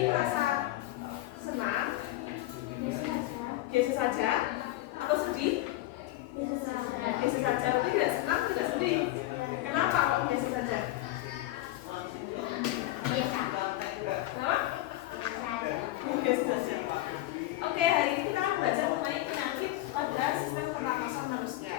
ini merasa senang, biasa saja, atau sedih? Biasa saja. Berarti tidak senang, tidak sedih. Kenapa kok biasa saja? Kenapa? Biasa saja. Oke, hari ini kita akan belajar mengenai penyakit pada sistem pernapasan manusia.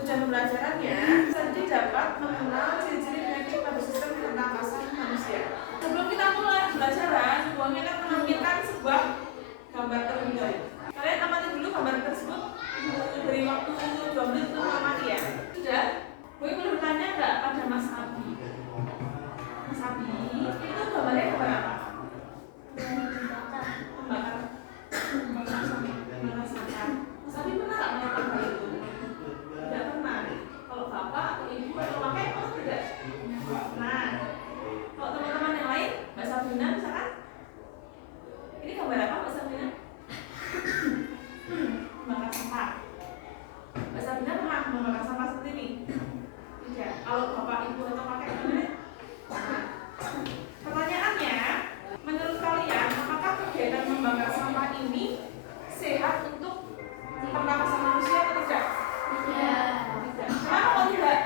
Tujuan pembelajarannya nanti dapat mengenal ciri-ciri penyakit pada sistem pernapasan manusia. Sebelum kita mulai pembelajaran, Buang akan menampilkan sebuah gambar terlebih dahulu. Kalian amati dulu gambar tersebut. Beri waktu 2 menit untuk mengamati ya. Sudah? Gue boleh bertanya nggak pada Mas Abi? Mas Abi, itu gambarnya gambar apa? Membakar. Merasakan. Mas Abi pernah nggak melakukan hal itu? Tidak pernah. Kalau bapak atau ibu atau pakai apa tidak? Nah, kalau teman-teman yang lain, Mbak Sabrina misalkan, ini gambar apa Mbak Sabrina? Membakar sampah. Mbak Sabrina pernah membakar sampah seperti ini? Tidak. Kalau bapak ibu atau pakai gimana? Nah, pertanyaannya, menurut kalian, apakah kegiatan membakar sampah ini sehat untuk pernapasan manusia atau tidak? Tidak. Kenapa kok tidak?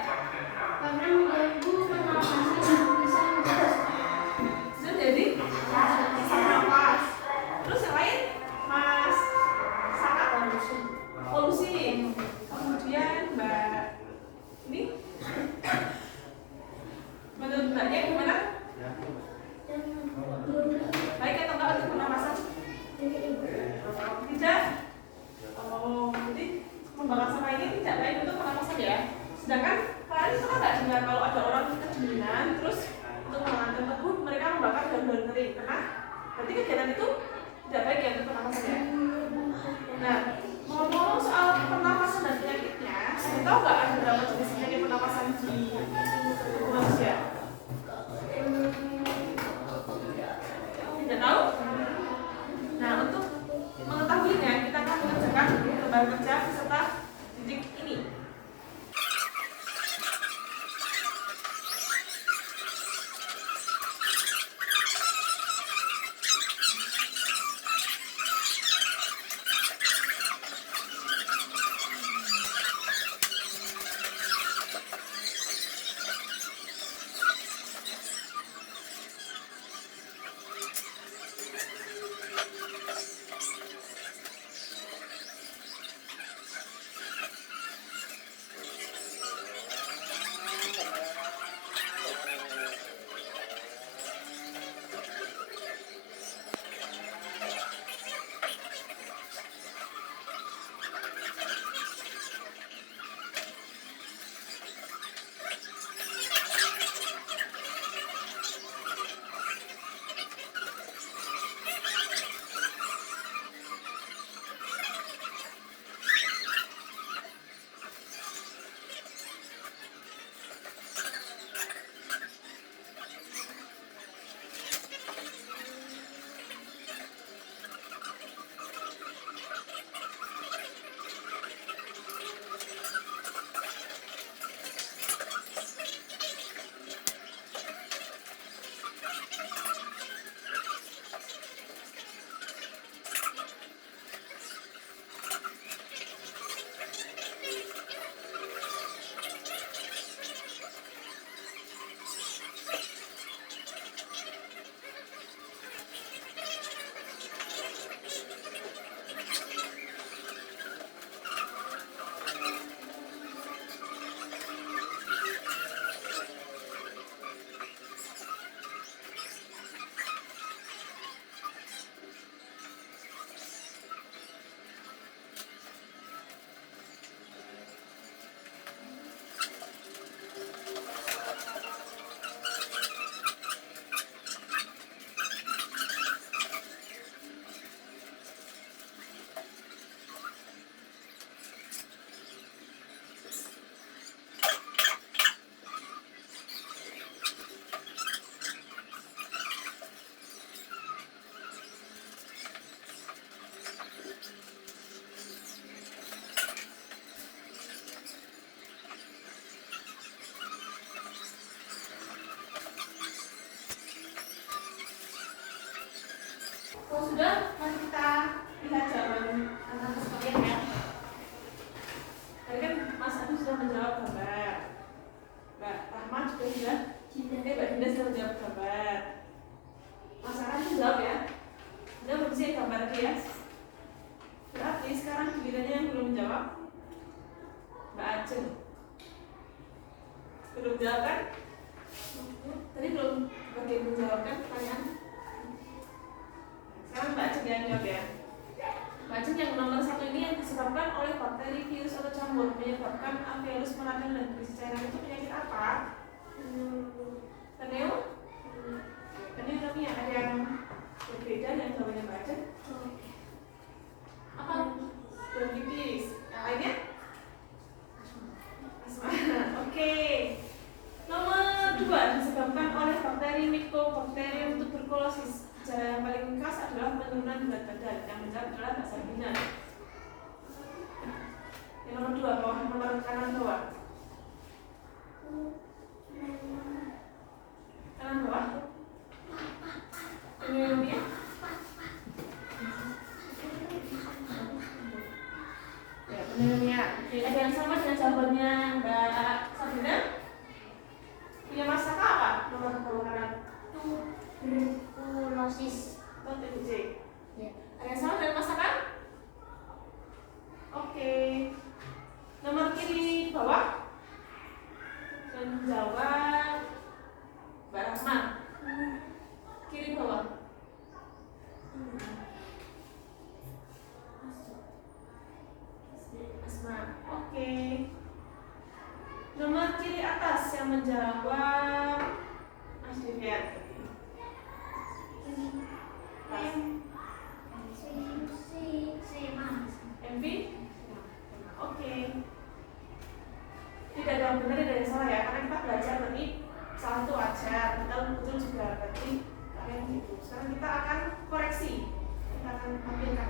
Karena mengganggu pernapasan bisa Jadi sesak nafas. Terus yang lain, Mas Saka polusi. Kemudian Mbak ini menurut Mbaknya gimana? Baik atau enggak untuk pernapasan? Tidak. Oh, jadi membakar sampah ini tidak baik untuk pernapasan ya. Sedangkan kalian pernah nggak dengar kalau ada orang kedinginan terus untuk menghilangkan teguh mereka membakar daun-daun kering? Pernah? Berarti kegiatan itu tidak baik ya untuk pernapasan ya. Nah, ngomong-ngomong soal pernapasan dan penyakitnya, tahu nggak ada berapa jenis penyakit pernapasan di manusia? Tidak tahu? Nah, untuk mengetahuinya, kita akan mengerjakan gambar kerja peserta didik ini. sudah, mari kita lihat jawaban anak sekalian ya. Tadi kan Mas Adi sudah menjawab gambar, Mbak Rahma juga sudah, Mbak Dinda sudah menjawab gambar. Mas Aran itu jawab ya. Sudah bersih gambar dia. Berarti sekarang gilirannya yang belum menjawab Mbak Ajeng. Belum jawab kan? Tadi belum bagian menjawabkan pertanyaan. Sekarang Mbak Ajeng yang jawab ya. Mbak Ajeng yang nomor 1 ini yang disebabkan oleh bakteri, virus atau jamur menyebabkan alveolus meradang dan berisi cairan itu penyakit apa? Pneu? Pneumonia. Ada yang berbeda dengan jawabannya Mbak Ajeng? Apa? Bronkitis. Yang lainnya? Asma. Oke. Nomor 2 disebabkan oleh bakteri Mycobacterium tuberculosis. Gejala yang paling khas adalah penurunan berat badan. Yang menjawab adalah Mbak Sabina. Yang nomor 2 bawah, nomor kanan bawah. Kanan bawah. Pneumonia. Ya, pneumonia. Ada yang sama dengan jawabannya Mbak Sabina? Punya masalah apa? Nomor bawah kanan. Tuberkulosis. Oh, TBC. Ya. Ada yang sama dengan masakan? Oke. Nomor kiri bawah. Menjawab Mbak Rahma. Kiri bawah. Asma. Oke. Nomor kiri atas yang menjawab Mas Devian. MV? Oke. Tidak ada yang benar, tidak ada yang salah ya. Karena kita belajar berarti salah itu wajar, betul juga berarti kalian gitu. Sekarang kita akan koreksi. Kita akan tampilkan.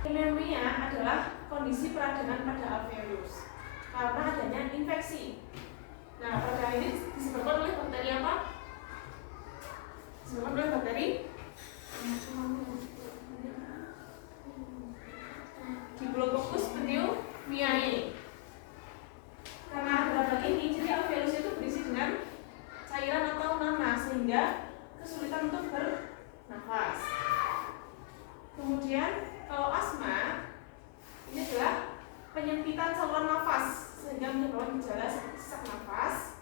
Pneumonia adalah kondisi peradangan pada alveolus karena adanya infeksi. Nah, peradangan ini disebabkan oleh bakteri apa? Disebabkan oleh bakteri Diplococcus pneumoniae. Karena ada bakteri ini, jadi alveolus itu berisi dengan cairan atau nanah sehingga kesulitan untuk bernafas. Kemudian kalau asma ini adalah penyempitan saluran nafas sehingga menyebabkan gejala sesak nafas,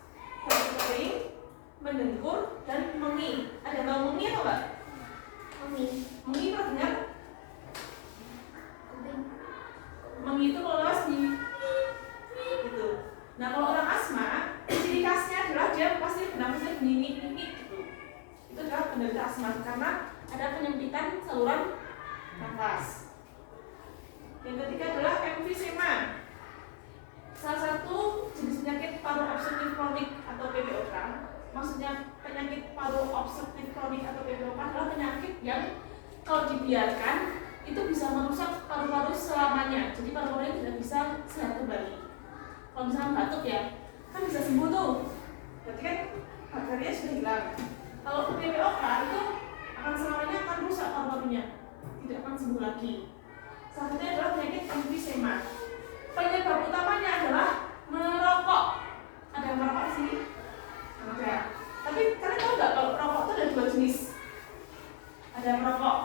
batuk kering, mendengkur dan mengi. Ada yang tahu mengi atau enggak? Mengi pernah dengar? Mengi itu kalau lepas di gitu. Nah kalau orang asma, ciri khasnya adalah dia pasti bernafasnya bunyi-bunyi gitu. Itu adalah penderita asma karena ada penyempitan saluran nafas. Yang ketiga adalah emfisema. Salah satu jenis penyakit paru obstruktif kronik atau PPOK. Maksudnya penyakit paru obstruktif kronik atau PPOK adalah penyakit yang kalau dibiarkan itu bisa merusak paru-paru selamanya. Jadi paru-parunya tidak bisa sehat kembali. Kalau misalnya batuk ya, kan bisa sembuh tuh. Berarti kan bakterinya sudah hilang. Kalau PPOK itu akan selamanya akan rusak paru-parunya, tidak akan sembuh lagi. Salah satunya adalah penyakit emfisema. Penyebab utamanya adalah merokok. Ada yang merokok di sini? Ada. Tapi kalian tahu nggak kalau rokok itu ada dua jenis? Ada merokok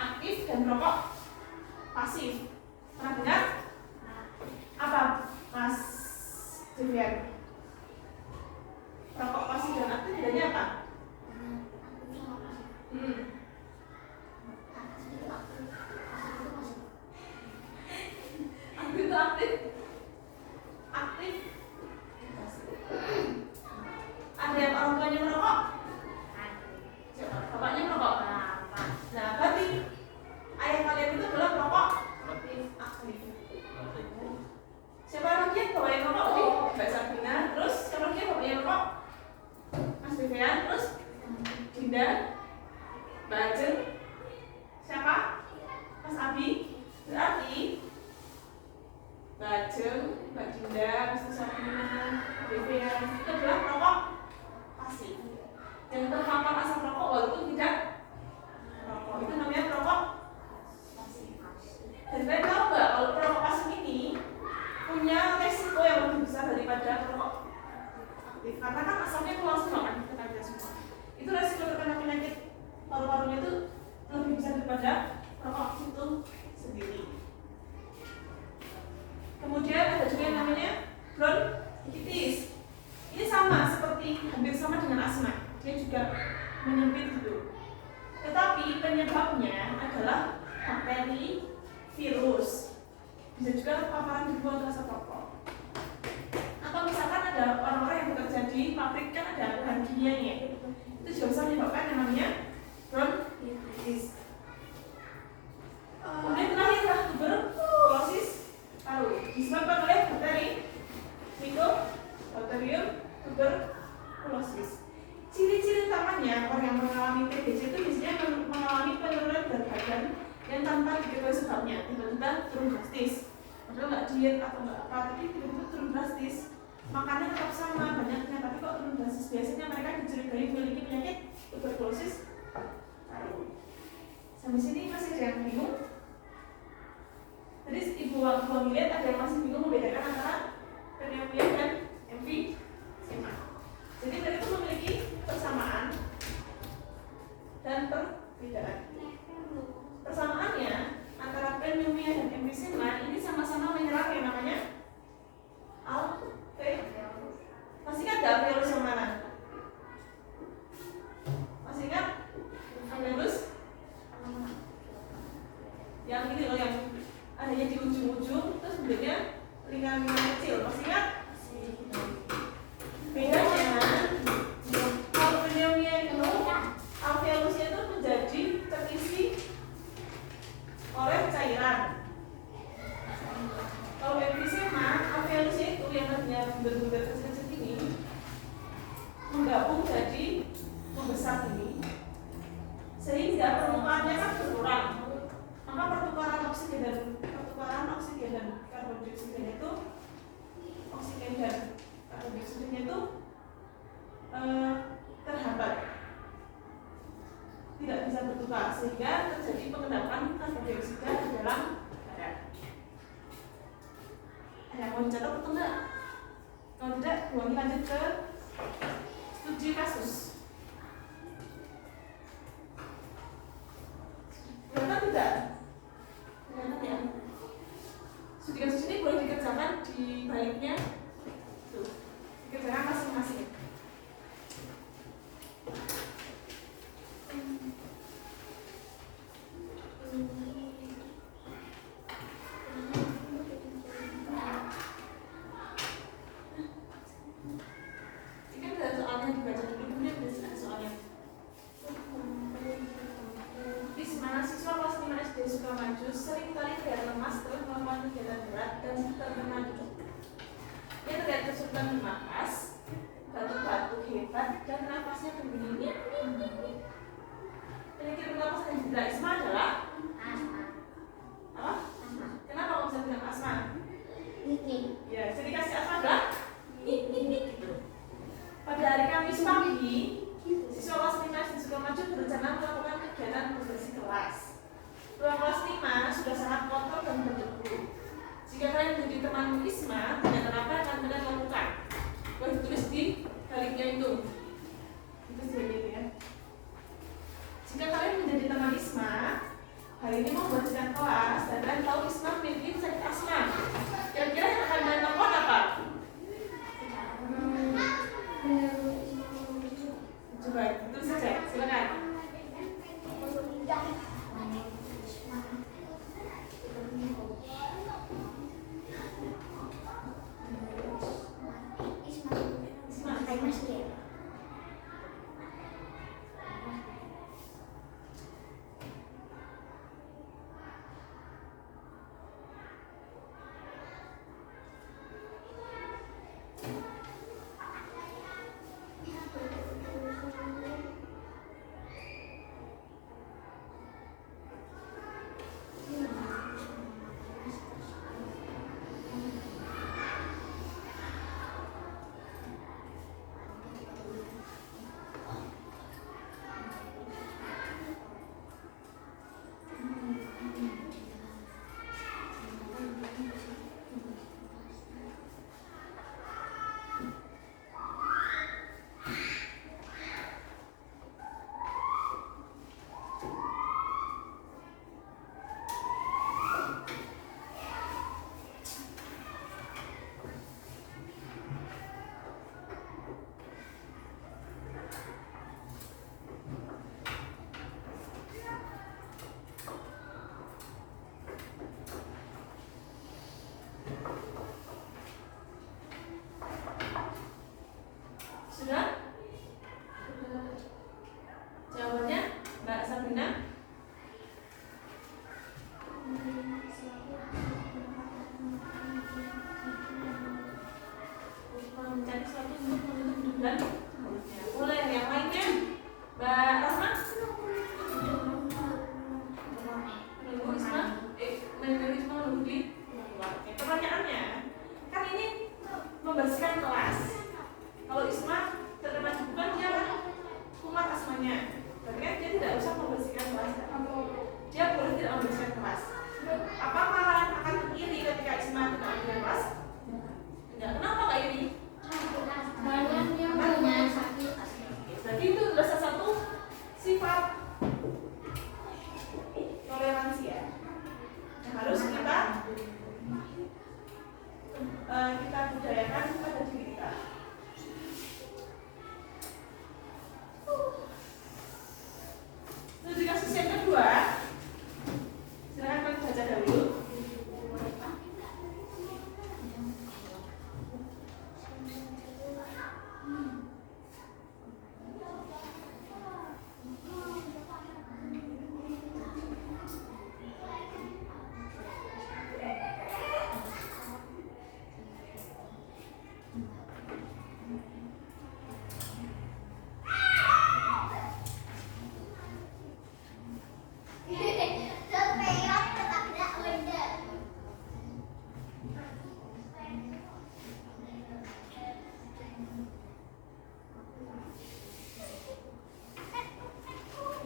aktif dan merokok pasif. Pernah dengar? Apa, Mas Julian? Rokok pasif dan aktif bedanya apa? Aktif itu aktif. Aktif. Ada yang orang tuanya merokok? Bapaknya merokok? Nah, berarti ayah kalian itu adalah merokok aktif. Siapa lagi yang bawa yang merokok tadi? Mbak Sabina. Terus siapa lagi yang bawa yang merokok? Mas Devian. Terus Dinda, Mbak Ajeng, siapa? Mas Abi. Berarti Mbak Ajeng, Mbak Dinda, Mas Sabina, Devian itu adalah merokok pasif yang terpapar asap rokok walaupun tidak merokok. Itu namanya merokok Tapi penyebabnya adalah bakteri, virus. Bisa juga paparan debu atau asap rokok. Atau misalkan ada orang-orang yang bekerja di pabrik kan ada bahan kimianya. Itu juga bisa menyebabkan yang namanya bronkitis. Kemudian terakhir adalah tuberkulosis paru. Disebabkan oleh bakteri Mycobacterium tuberculosis. Ciri-ciri utamanya orang yang mengalami TBC itu biasanya mengalami penurunan berat badan yang tanpa diketahui sebabnya, tiba-tiba turun drastis. Padahal nggak diet atau nggak apa, tapi tiba-tiba turun drastis. Makannya tetap sama banyaknya, tapi kok turun drastis. Biasanya mereka dicurigai memiliki penyakit tuberkulosis paru. Sampai sini masih ada yang bingung? Tadi ibu lihat ada yang masih bingung membedakan antara pneumonia dan emfisema. Jadi mereka itu memiliki persamaan dan perbedaan. Persamaannya antara pneumonia dan emfisema ini sama-sama menyerang yang namanya alveolus. Masih ingat nggak alveolus yang mana? Masih ingat alveolus? Yang ini loh, yang adanya di ujung-ujung, terus bentuknya lingkaran kecil. Masih ingat? Bedanya kalau pneumonia itu alveolusnya itu menjadi terisi oleh cairan. Kalau emfisema, alveolusnya itu yang tadinya bunder-bunder kecil-kecil ini menggabung jadi membesar ini, sehingga permukaannya kan berkurang. Maka pertukaran oksigen dan karbon dioksida itu terhambat, tidak bisa bertukar, sehingga terjadi pengendapan karbon dioksida di dalam darah. Ada yang mau dicatat atau enggak? Kalau tidak, boleh lanjut ke studi kasus. Kelihatan tidak? Kelihatan ya? Studi kasus ini boleh dikerjakan di baliknya. Tuh, dikerjakan masing-masing.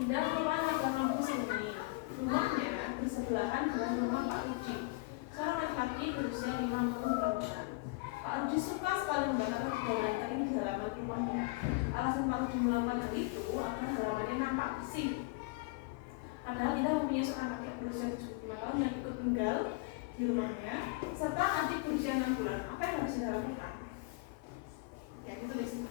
Indah kemana karena sini? Rumahnya bersebelahan dengan rumah Pak Rudi, seorang laki-laki berusia 50 tahunan. Pak Rudi suka sekali membakar pergaulan kering di halaman rumahnya. Alasan Pak Rudi melakukan hal itu agar halamannya nampak bersih. Padahal Indah mempunyai seorang kakek berusia 75 tahun yang ikut tinggal di rumahnya, serta adik berusia 6 bulan. Apa yang harus Indah lakukan? Ya, itu di sini.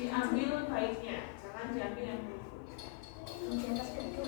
Diambil baiknya, jangan diambil yang buruk. Di atas itu.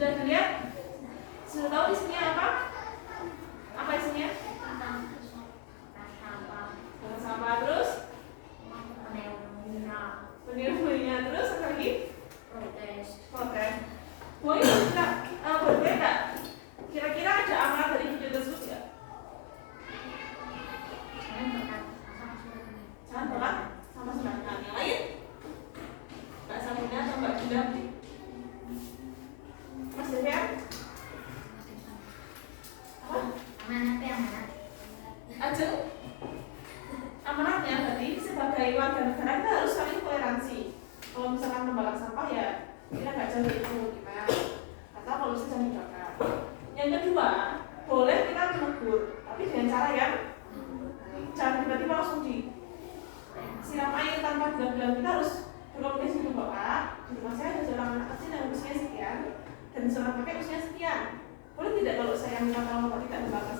Sudah dilihat? Sudah tahu isinya apa? Apa isinya? Sampah terus? Penirunya terus apa lagi? Protes. Mau ini kita berbeda. Kira-kira ada amanat dari video tersebut nggak? Jangan bakar sama sedangkan yang lain. Mbak Sabina atau Mbak Julia? Mas Devian? Apa? Amanat yang mana? Ajeng? Amanatnya berarti sebagai warga negara kita harus saling toleransi. Kalau misalkan membakar sampah ya kita nggak jauh itu gimana? Atau kalau sedang dibakar. Yang kedua, boleh kita menegur, tapi dengan cara yang jangan tiba-tiba langsung disiram air tanpa bilang-bilang. Kita harus berkomunikasi dengan bapak. Di rumah saya ada seorang anak kecil yang usianya sekian dan seorang kakek usianya sekian. Boleh tidak kalau saya minta tolong bapak tidak membakar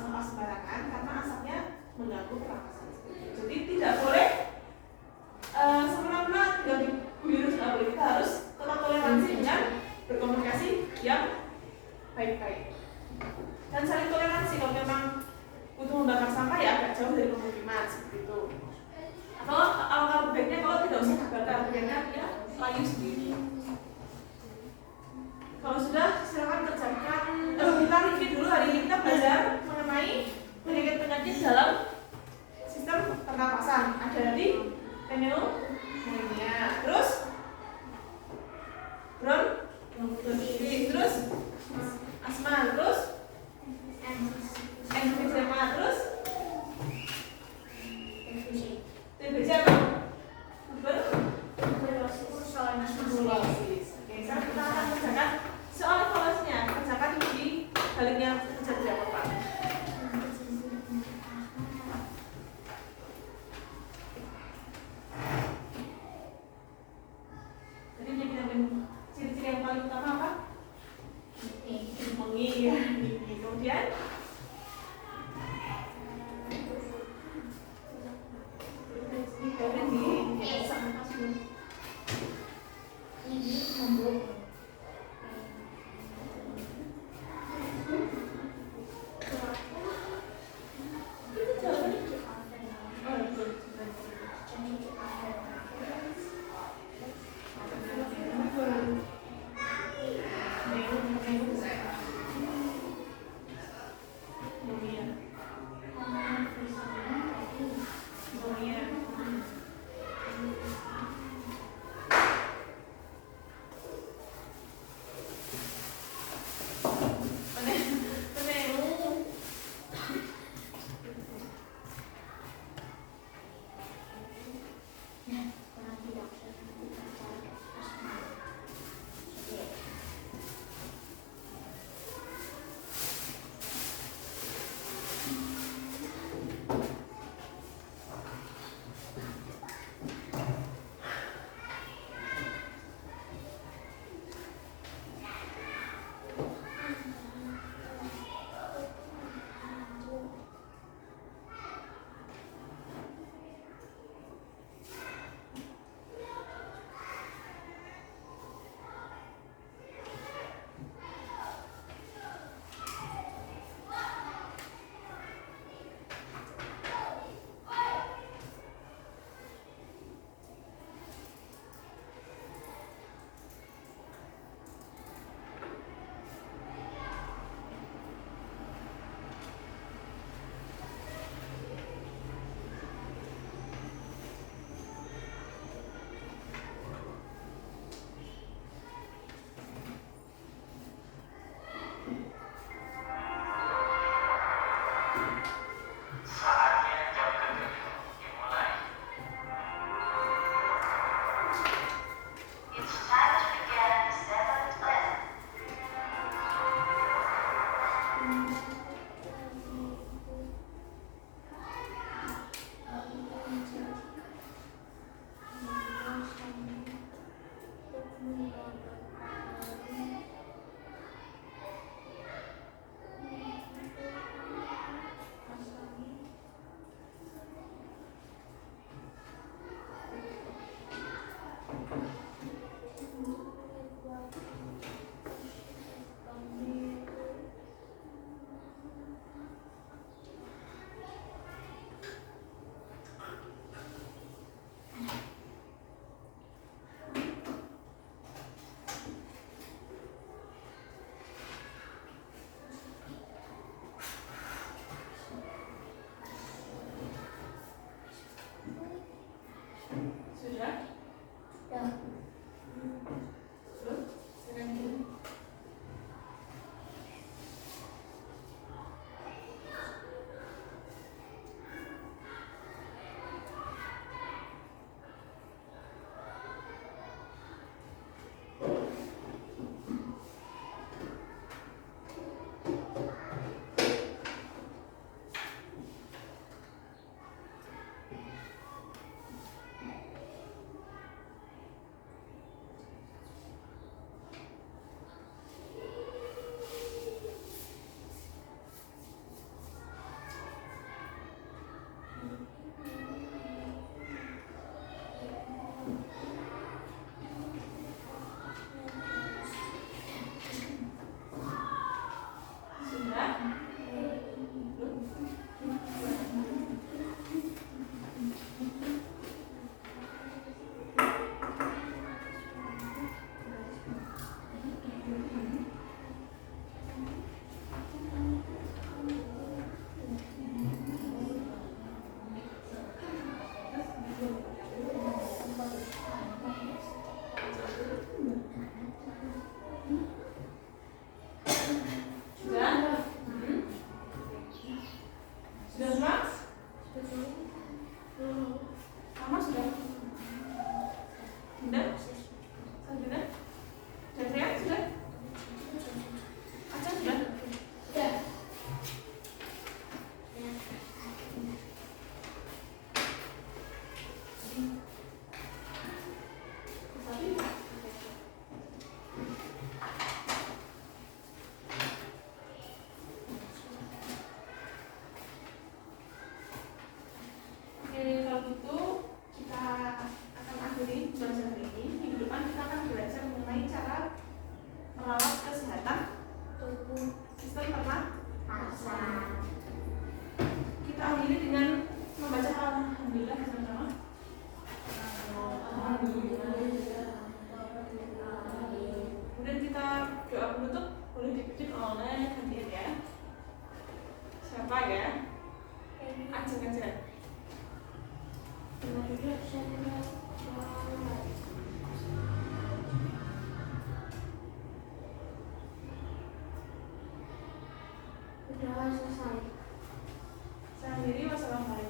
akhiri dengan membaca alhamdulillah bersama-sama. Kemudian kita doa penutup boleh dipimpin oleh hadiah ya. Siapa ya? Ajeng aja. Udah selesai. Saya sendiri wassalamualaikum.